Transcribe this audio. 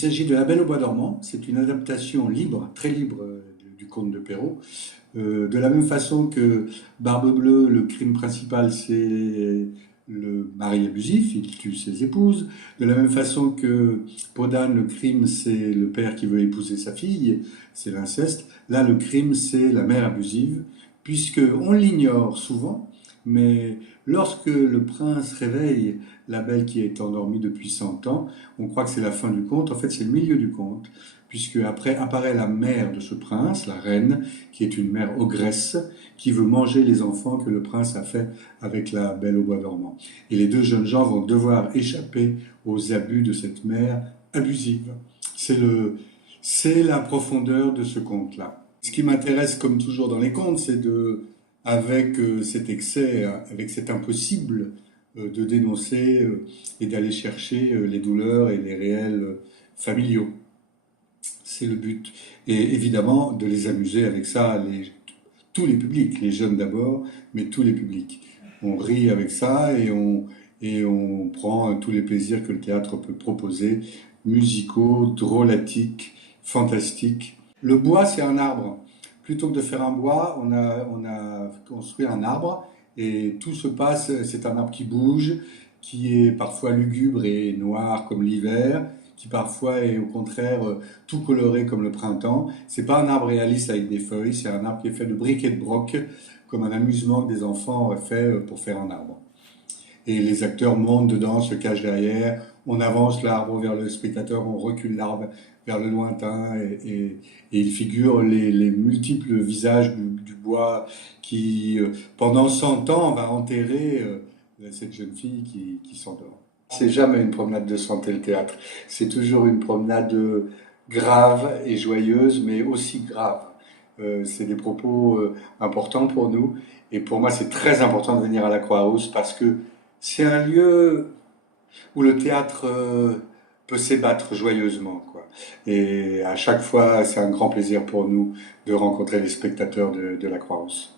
s'agit de La Belle au bois dormant. C'est une adaptation libre, très libre du conte de Perrault. De la même façon que Barbe Bleue, le crime principal, c'est le mari abusif, il tue ses épouses. De la même façon que Podane, le crime, c'est le père qui veut épouser sa fille, c'est l'inceste. Là, le crime, c'est la mère abusive, puisque on l'ignore souvent, mais lorsque le prince réveille la belle qui est endormie depuis 100 ans, on croit que c'est la fin du conte. En fait, c'est le milieu du conte, puisque après apparaît la mère de ce prince, la reine, qui est une mère ogresse, qui veut manger les enfants que le prince a fait avec la belle au bois dormant. Et les deux jeunes gens vont devoir échapper aux abus de cette mère abusive. C'est la profondeur de ce conte-là. Ce qui m'intéresse, comme toujours dans les contes, c'est avec cet excès, avec cet impossible, de dénoncer et d'aller chercher les douleurs et les réels familiaux. C'est le but. Et évidemment, de les amuser avec ça, tous les publics, les jeunes d'abord, mais tous les publics. On rit avec ça et on prend tous les plaisirs que le théâtre peut proposer, musicaux, drôlatiques, fantastiques. Le bois, c'est un arbre. Plutôt que de faire un bois, on a construit un arbre et tout se passe, c'est un arbre qui bouge, qui est parfois lugubre et noir comme l'hiver, qui parfois est au contraire tout coloré comme le printemps. C'est pas un arbre réaliste avec des feuilles, c'est un arbre qui est fait de briques et de broc, comme un amusement que des enfants auraient fait pour faire un arbre. Et les acteurs montent dedans, se cachent derrière, on avance l'arbre vers le spectateur, on recule l'arbre vers le lointain, et il figure les multiples visages du bois qui, pendant 100 ans, va enterrer cette jeune fille qui s'endort. C'est jamais une promenade de santé, le théâtre. C'est toujours une promenade grave et joyeuse, mais aussi grave. C'est des propos importants pour nous. Et pour moi, c'est très important de venir à la Croix-Rousse parce que c'est un lieu où le théâtre peut s'ébattre joyeusement, quoi. Et à chaque fois, c'est un grand plaisir pour nous de rencontrer les spectateurs de la Croix-Rousse.